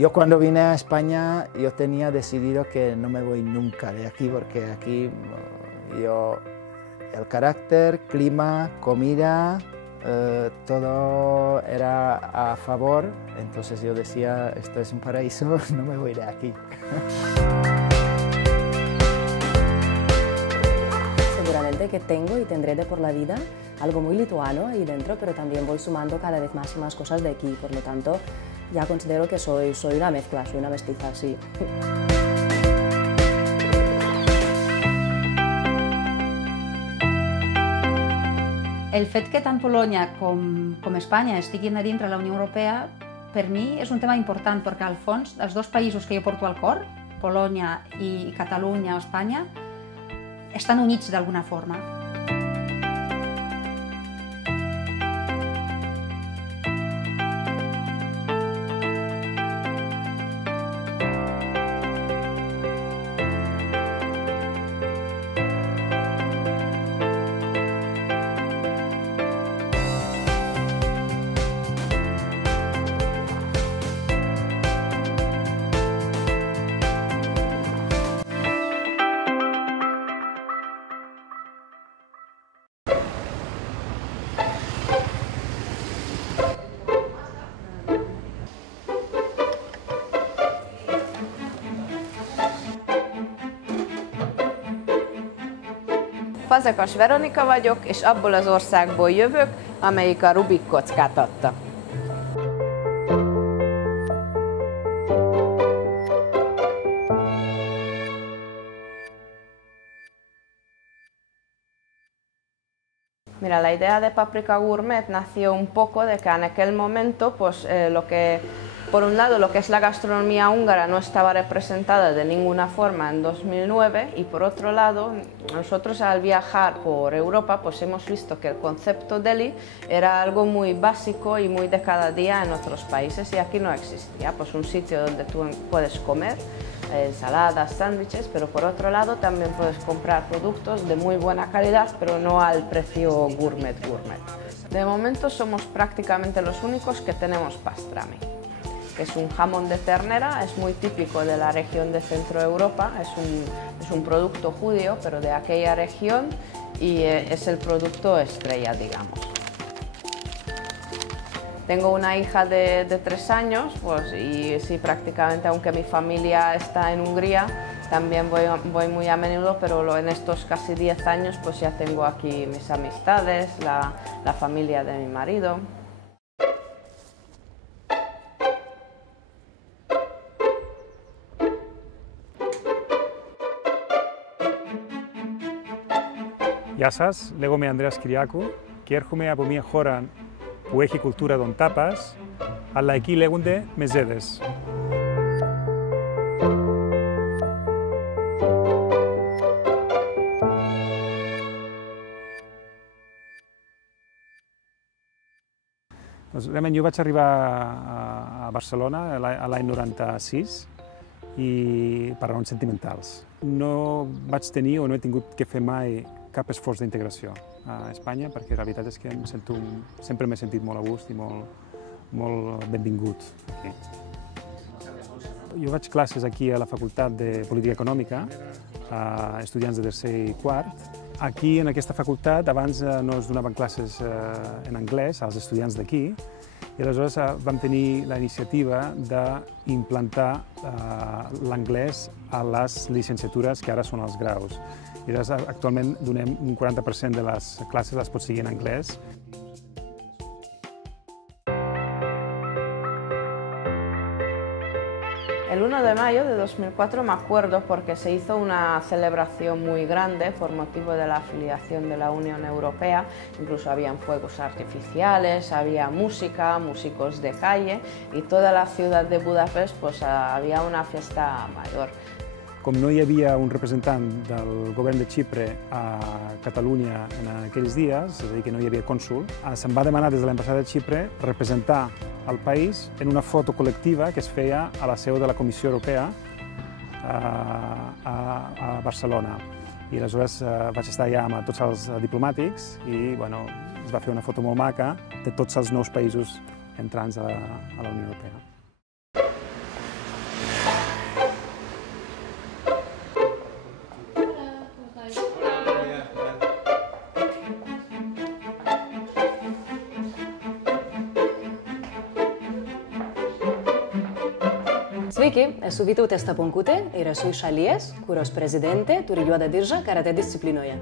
Yo cuando vine a España yo tenía decidido que no me voy nunca de aquí porque aquí el carácter, clima, comida, todo era a favor, entonces yo decía, esto es un paraíso, no me voy de aquí. Seguramente que tengo y tendré de por la vida algo muy lituano ahí dentro, pero también voy sumando cada vez más y más cosas de aquí, por lo tanto ya considero que soy una mezcla, soy una mestiza, sí. El fet que tant Polònia com Espanya estiguin a dintre de la Unió Europea, per mi és un tema important, perquè al fons els dos països que jo porto al cor, Polònia i Catalunya o Espanya, estan units d'alguna forma. Fazekas Veronika vagyok, és abból az országból jövök, amelyik a Rubik kockát adta. Mira, la idea de Paprika Gourmet nació un poco de que en aquel momento, pues por un lado, lo que es la gastronomía húngara no estaba representada de ninguna forma en 2009 y por otro lado, nosotros al viajar por Europa pues hemos visto que el concepto deli era algo muy básico y muy de cada día en otros países y aquí no existía, pues un sitio donde tú puedes comer ensaladas, sándwiches, pero por otro lado también puedes comprar productos de muy buena calidad, pero no al precio gourmet. De momento somos prácticamente los únicos que tenemos pastrami, que es un jamón de ternera, es muy típico de la región de Centro Europa, es un producto judío, pero de aquella región y es el producto estrella, digamos. Tengo una hija de 3 años, pues, y sí, prácticamente, aunque mi familia está en Hungría, también voy muy a menudo, pero en estos casi 10 años pues ya tengo aquí mis amistades, la familia de mi marido. Γεια σας, λέγομαι Ανδρέας Κυριάκου και έρχομαι από μια χώρα που έχει κουλτούρα των τάπας, αλλά εκεί λέγονται μεζέδες. Realment jo vaig arribar a Barcelona l'any 96 i per raons sentimentals. No vaig tenir o no he tingut que fer mai cap esforç d'integració a Espanya perquè la veritat és que sempre m'he sentit molt a gust i molt benvingut aquí. Jo vaig classes aquí a la Facultat de Política Econòmica a estudiants de tercer i quart. Aquí, en aquesta facultat, abans no es donaven classes en anglès als estudiants d'aquí i aleshores vam tenir la iniciativa d'implantar l'anglès a les llicenciatures que ara són els graus. I actualment donem un 40% de les classes les pot seguir en anglès. El 1 de mayo de 2004 me acuerdo porque se hizo una celebración muy grande por motivo de la afiliación de la Unión Europea, incluso habían fuegos artificiales, había música, músicos de calle y toda la ciudad de Budapest pues había una fiesta mayor. Com no hi havia un representant del govern de Xipre a Catalunya en aquells dies, és a dir, que no hi havia cònsol, se'n va demanar des de l'ambaixada de Xipre representar el país en una foto col·lectiva que es feia a la seu de la Comissió Europea a Barcelona. I aleshores vaig estar allà amb tots els diplomàtics i es va fer una foto molt maca de tots els nous països entrants a la Unió Europea. Sveiki, esu Vytautė Staponkutė ir esu iš šalies, kurios prezidentė turi juodą diržą karate disciplinoje.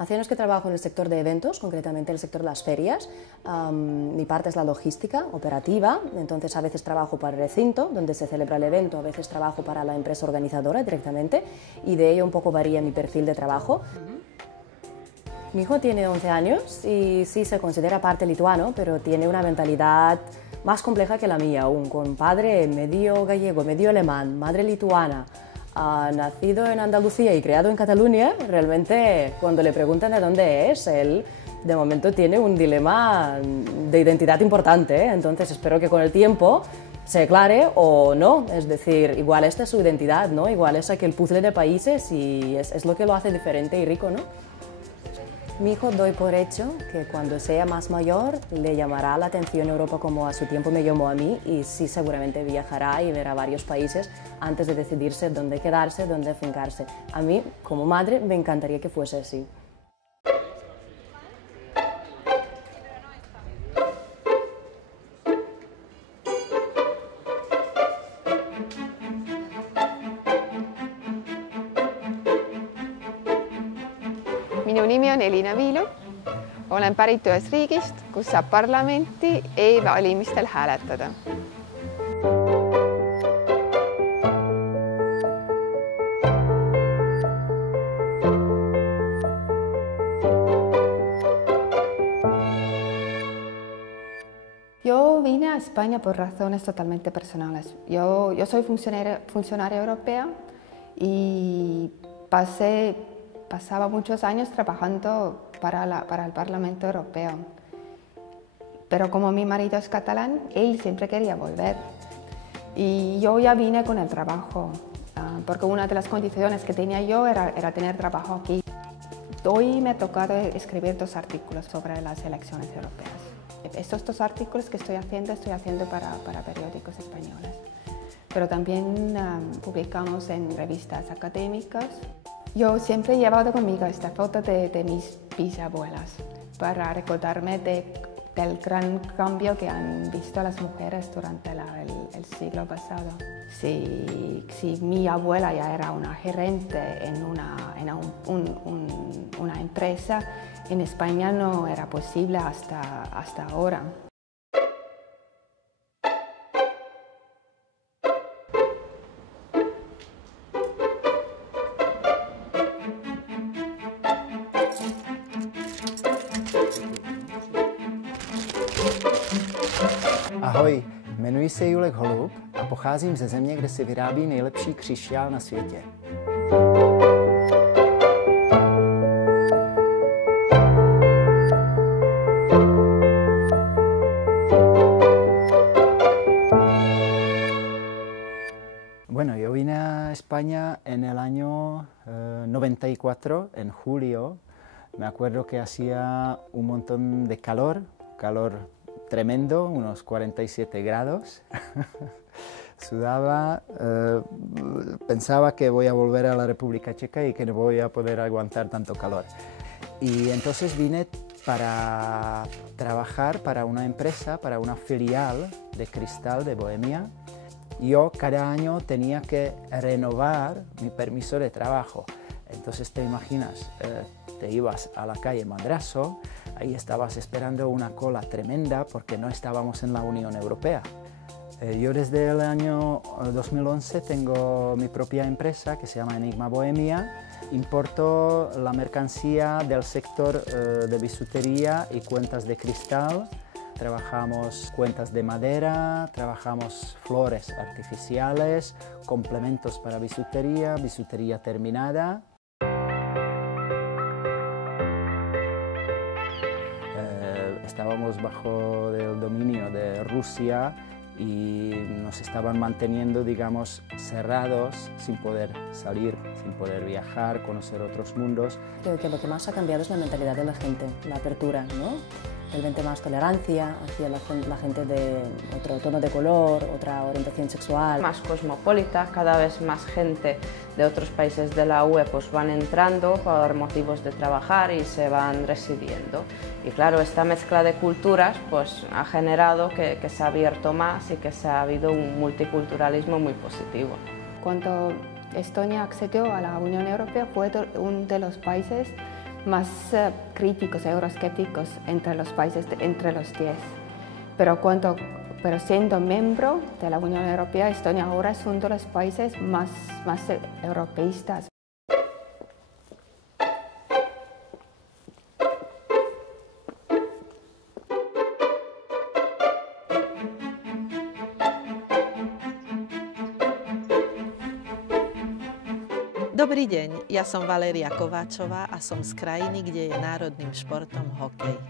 Hace años que trabajo en el sector de eventos, concretamente en el sector de las ferias. Mi parte es la logística operativa, entonces a veces trabajo para el recinto donde se celebra el evento, a veces trabajo para la empresa organizadora directamente y de ello un poco varía mi perfil de trabajo. Mi hijo tiene 11 años y sí se considera parte lituano, pero tiene una mentalidad más compleja que la mía aún, con padre medio gallego, medio alemán, madre lituana. Nacido en Andalucía y creado en Cataluña, realmente cuando le preguntan de dónde es, él de momento tiene un dilema de identidad importante, ¿eh? Entonces espero que con el tiempo se aclare o no, es decir, igual esta es su identidad, ¿no? Igual es aquel puzzle de países y es lo que lo hace diferente y rico, ¿no? Mi hijo doy por hecho que cuando sea más mayor le llamará la atención Europa como a su tiempo me llamó a mí y sí seguramente viajará y verá varios países antes de decidirse dónde quedarse, dónde afincarse. A mí, como madre, me encantaría que fuese así. Minu nimi on Elina Viilu, olen pärit ühest riigist, kus saab parlamenti e-valimistel hääletada. Yo vine a España por razones totalmente personales. Yo soy funcionaria europea y pasaba muchos años trabajando para el Parlamento Europeo. Pero como mi marido es catalán, él siempre quería volver. Y yo ya vine con el trabajo, porque una de las condiciones que tenía yo era tener trabajo aquí. Hoy me ha tocado escribir 2 artículos sobre las elecciones europeas. Estos 2 artículos que estoy haciendo para periódicos españoles. Pero también publicamos en revistas académicas. Yo siempre he llevado conmigo esta foto de mis bisabuelas para recordarme del gran cambio que han visto las mujeres durante el siglo pasado. Si mi abuela ya era una gerente en una empresa, en España no era posible hasta ahora. Ahoj, jmenuji se Julek Holub a pocházím ze země, kde se vyrábí nejlepší křišťál na světě. Bueno, yo vine a España en el año 94, en julio. Me acuerdo que hacía un montón de calor tremendo, unos 47 grados. Sudaba, pensaba que voy a volver a la República Checa y que no voy a poder aguantar tanto calor. Y entonces vine para trabajar para una empresa, para una filial de Cristal de Bohemia. Yo cada año tenía que renovar mi permiso de trabajo. Entonces te imaginas, te ibas a la calle Madrazo, ahí estabas esperando una cola tremenda porque no estábamos en la Unión Europea. Yo desde el año 2011 tengo mi propia empresa que se llama Enigma Bohemia. Importo la mercancía del sector de bisutería y cuentas de cristal. Trabajamos cuentas de madera, trabajamos flores artificiales, complementos para bisutería, bisutería terminada. Estábamos bajo el dominio de Rusia y nos estaban manteniendo, digamos, cerrados, sin poder salir, sin poder viajar, conocer otros mundos. Creo que lo que más ha cambiado es la mentalidad de la gente, la apertura, ¿no? realmente más tolerancia hacia la gente de otro tono de color, otra orientación sexual. Más cosmopolita, cada vez más gente de otros países de la UE pues van entrando por motivos de trabajar y se van residiendo. Y claro, esta mezcla de culturas pues ha generado que se ha abierto más y que se ha habido un multiculturalismo muy positivo. Cuando Estonia accedió a la Unión Europea fue uno de los países más críticos, euroescépticos entre los países, entre los 10. Pero siendo miembro de la Unión Europea, Estonia ahora es uno de los países más europeístas. Dobrý deň, ja som Valéria Kováčová a som z krajiny, kde je národným športom hokej.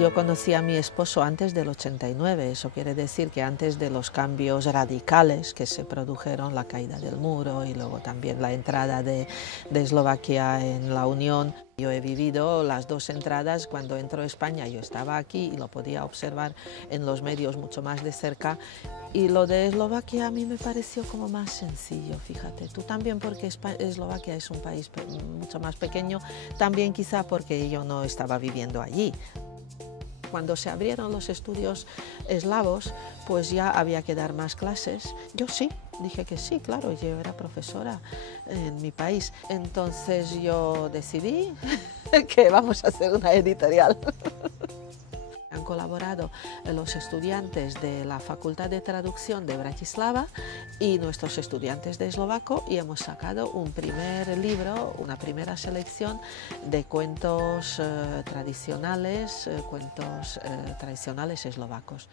Yo conocí a mi esposo antes del 89, eso quiere decir que antes de los cambios radicales que se produjeron, la caída del muro y luego también la entrada de Eslovaquia en la Unión. Yo he vivido las dos entradas. Cuando entró España yo estaba aquí y lo podía observar en los medios mucho más de cerca. Y lo de Eslovaquia a mí me pareció como más sencillo, fíjate. Tú también, porque Eslovaquia es un país mucho más pequeño, también quizá porque yo no estaba viviendo allí. Cuando se abrieron los estudios eslavos, pues ya había que dar más clases. Yo sí, dije que sí, claro, yo era profesora en mi país. Entonces yo decidí que vamos a hacer una editorial. Han colaborado los estudiantes de la Facultad de Traducción de Bratislava y nuestros estudiantes de eslovaco y hemos sacado un primer libro, una primera selección de cuentos tradicionales eslovacos.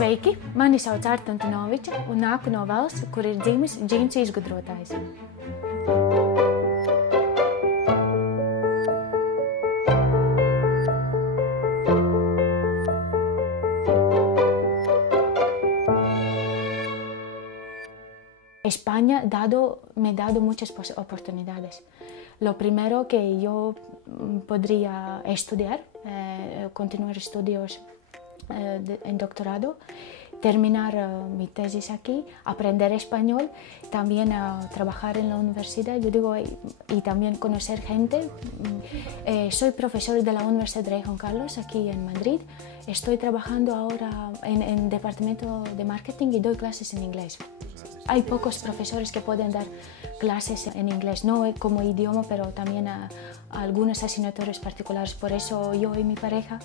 Sveiki, mani sauc Arta Antinoviča un nāku no valsts, kur ir dzimis džinsu izgudrotājs. España me ha dado muchas oportunidades. Lo primero que yo podría estudiar, continuar estudios en doctorado, terminar mi tesis aquí, aprender español, también trabajar en la universidad, yo digo, y también conocer gente. Soy profesor de la Universidad Rey Juan Carlos aquí en Madrid. Estoy trabajando ahora en el departamento de marketing y doy clases en inglés. Hay pocos profesores que pueden dar clases en inglés, no como idioma, pero también a algunas asignaturas particulares. Por eso yo y mi pareja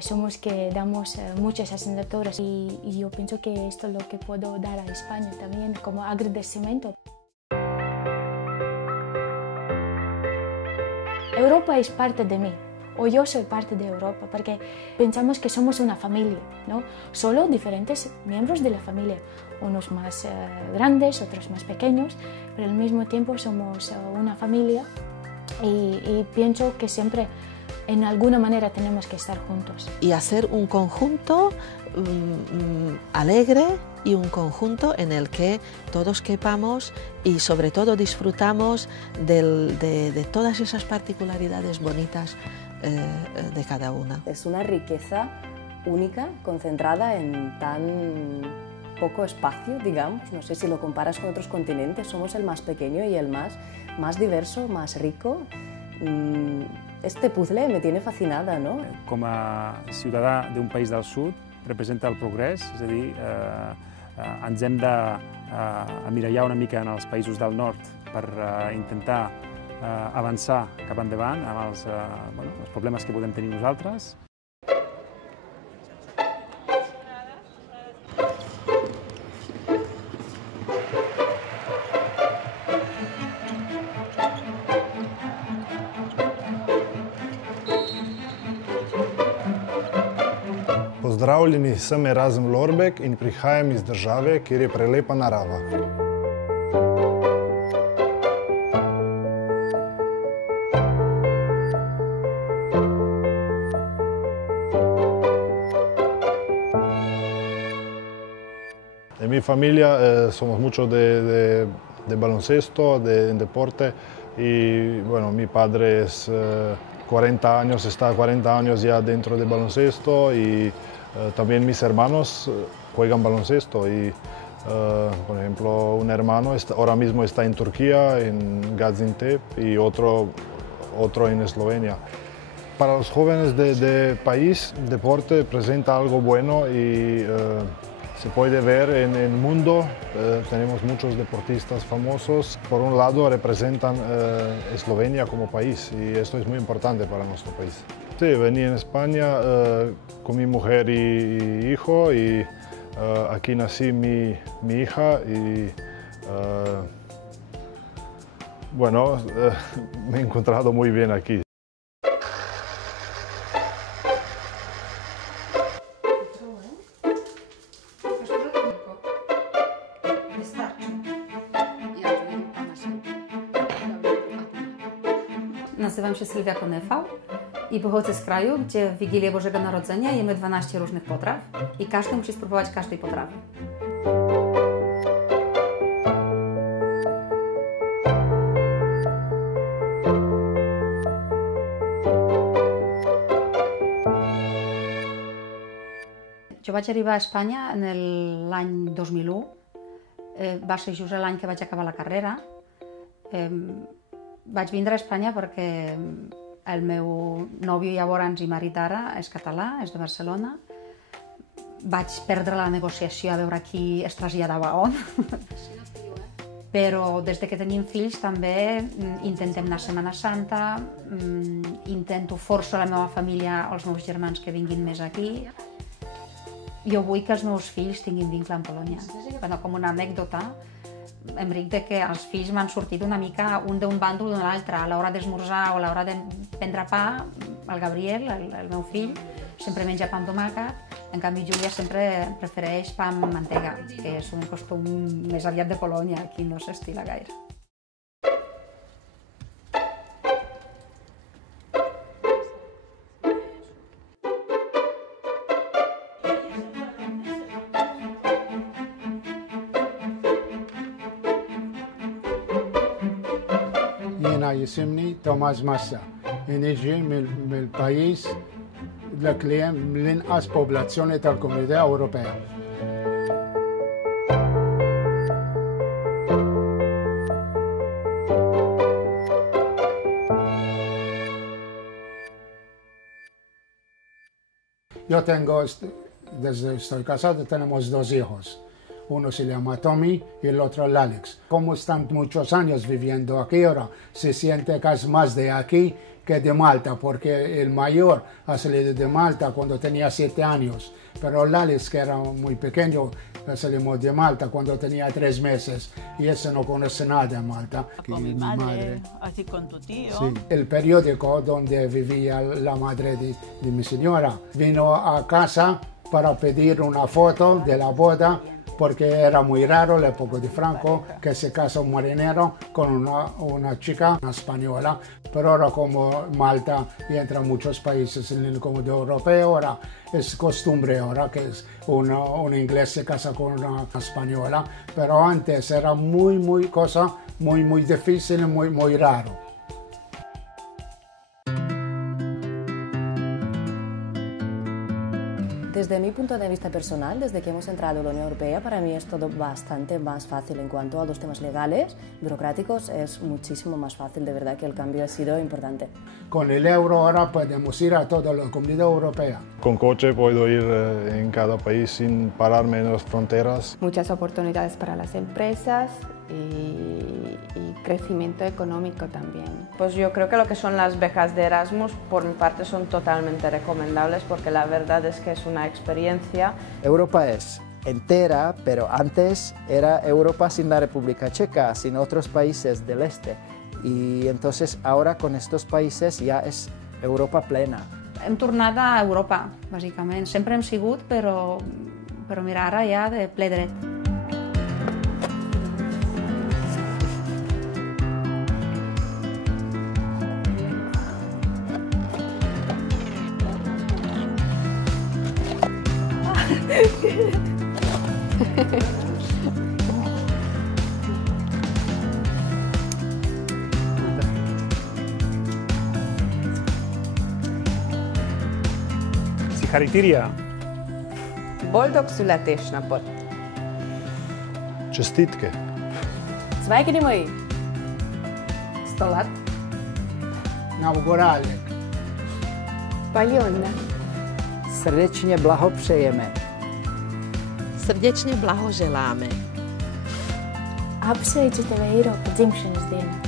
somos que damos muchas asignaturas y yo pienso que esto es lo que puedo dar a España también como agradecimiento. Europa es parte de mí, o yo soy parte de Europa, porque pensamos que somos una familia, ¿no? Solo diferentes miembros de la familia, unos más grandes, otros más pequeños, pero al mismo tiempo somos una familia y pienso que siempre en alguna manera tenemos que estar juntos. Y hacer un conjunto alegre y un conjunto en el que todos quepamos y sobre todo disfrutamos de todas esas particularidades bonitas de cada una. Es una riqueza única, concentrada en tan poco espacio, digamos. No sé si lo comparas con otros continentes, somos el más pequeño y el más diverso, más rico. Este puzzle me tiene fascinada, no? Com a ciutadà d'un país del sud, representa el progrés, és a dir, ens hem d'emmirallar una mica en els països del nord per intentar avançar cap endavant amb els problemes que podem tenir nosaltres. Pozdravljeni, sem Erasm Lorbek in prihajam iz države, kjer je prelepa narava. En mi familia somos mucho de baloncesto, de deporte y bueno, mi padre es 40 años, está 40 años ya dentro del baloncesto y también mis hermanos juegan baloncesto y por ejemplo un hermano ahora mismo está en Turquía, en Gaziantep y otro en Eslovenia. Para los jóvenes de país, deporte presenta algo bueno y se puede ver en el mundo, tenemos muchos deportistas famosos. Por un lado representan Eslovenia como país y esto es muy importante para nuestro país. Sí, vení en España con mi mujer y hijo y aquí nací mi hija y bueno, me he encontrado muy bien aquí. Nazywam się Sylwia Konefał i pochodzę z kraju, gdzie w Wigilię Bożego Narodzenia jemy 12 różnych potraw i każdy musi spróbować każdej potrawy. Jo vaig arribar a Espanya en l'any 2001. Va ser just l'any que vaig acabar la carrera. Vaig vindre a Espanya perquè el meu nòvio llavors i marit ara és català, és de Barcelona. Vaig perdre la negociació a veure qui es traslladava on. Però des que tenim fills també intentem anar a Setmana Santa, forço a la meva família, als meus germans que vinguin més aquí. Jo vull que els meus fills tinguin vincle amb Polònia. Com una anècdota, em ric que els fills m'han sortit una mica un d'un bàndol o de l'altre. A l'hora d'esmorzar o a l'hora de prendre pa, el Gabriel, el meu fill, sempre menja pa amb tomàquet. En canvi, Júlia sempre prefereix pa amb mantega, que és un costum més aviat de Polònia, aquí no s'estila gaire. jisimni Tomasz Massa. Niġi mill-pajjiż li hemm l-inqas popolazzjoni tal-Komunità Ewropea. Yo tengo, desde estoy casado, tenemos dos hijos. Uno se llama Tommy y el otro Alex. Como están muchos años viviendo aquí ahora, se siente casi más de aquí que de Malta, porque el mayor ha salido de Malta cuando tenía 7 años. Pero Alex, que era muy pequeño, salimos de Malta cuando tenía 3 meses y ese no conoce nada de Malta. Con mi madre, así con tu tío. Sí. El periódico donde vivía la madre de mi señora vino a casa para pedir una foto de la boda, porque era muy raro la época de Franco que se casa un marinero con una chica española, pero ahora como Malta y entra muchos países en el Comunidad Europea, ahora es costumbre ahora que es un inglés se casa con una española, pero antes era muy difícil y muy raro. Desde mi punto de vista personal, desde que hemos entrado en la Unión Europea, para mí es todo bastante más fácil en cuanto a los temas legales, burocráticos, es muchísimo más fácil, de verdad que el cambio ha sido importante. Con el euro ahora podemos ir a toda la Comunidad Europea. Con coche puedo ir en cada país sin pararme en las fronteras. Muchas oportunidades para las empresas y crecimiento económico también. Pues yo creo que lo que son las becas de Erasmus, por mi parte, son totalmente recomendables porque la verdad es que es una experiencia. Europa es entera, pero antes era Europa sin la República Checa, sin otros países del este. Y entonces ahora con estos países ya es Europa plena. Hem tornat a Europa, bàsicament. Sempre hem sigut, però mira, ara ja de ple dret. Szigharitírja! Boldog születésnapot! Čestitke! Sveikinimai moji! 100 let. Navgorálek. Paljonna. Srdečně blahopřejeme. Srdečně blahoželáme. Apsveicu tevi Eiropa dzimšanas dienā.